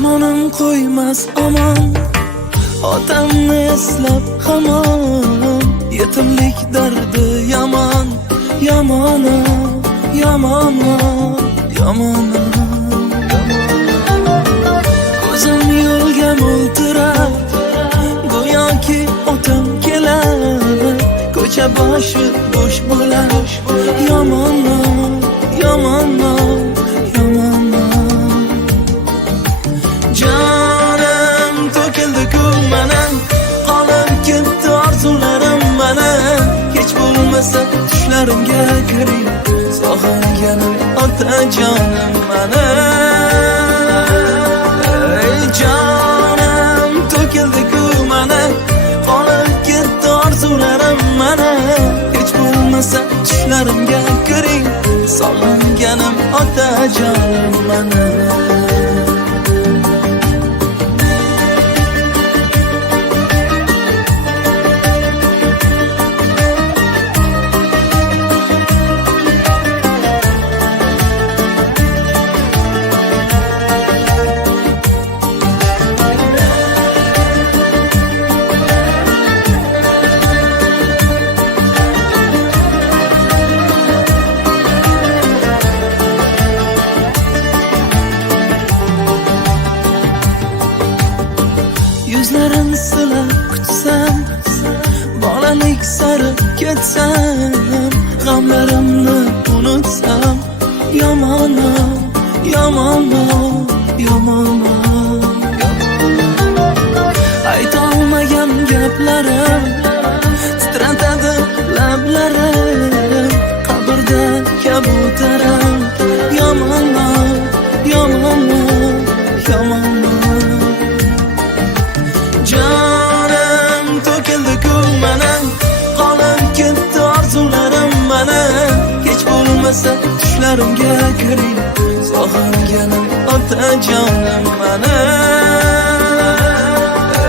Zamonim qo'ymas omon, otamni eslab hamon. Yetimlik dardi yomon, yomon, yomon, yomon. Ko'zim yo'lga mo'ltirab, go'yoki otam kelar. Ko'cha boshi bo'sh bo'lar, yomon, yomon, yomon. Jonim to'kildi-ku mana, qolib ketdi orzularim mana. Hech bo'lmasa tushlarimga kiring, sog'inganim otajonim mana. Ey jonim to'kildi-ku mana, qolib ketdi orzularim mana. Hech bo'lmasa tushlarimga kiring, sog'inganim otajonim mana. Yuzlarin silab kutsam, bolalik sari ketsam, g'amlarimni unutsam, yomon, yomon, yomon. Aytolmagan gaplarim titratadi lablarim, qabrda kabutarim, yomon, yomon, yomon. Jonim to'kildi-ku mana, qolib ketdi orzularim mana. Hech bo'lmasa tushlarimga kiring, sog'inganim otajonim mana.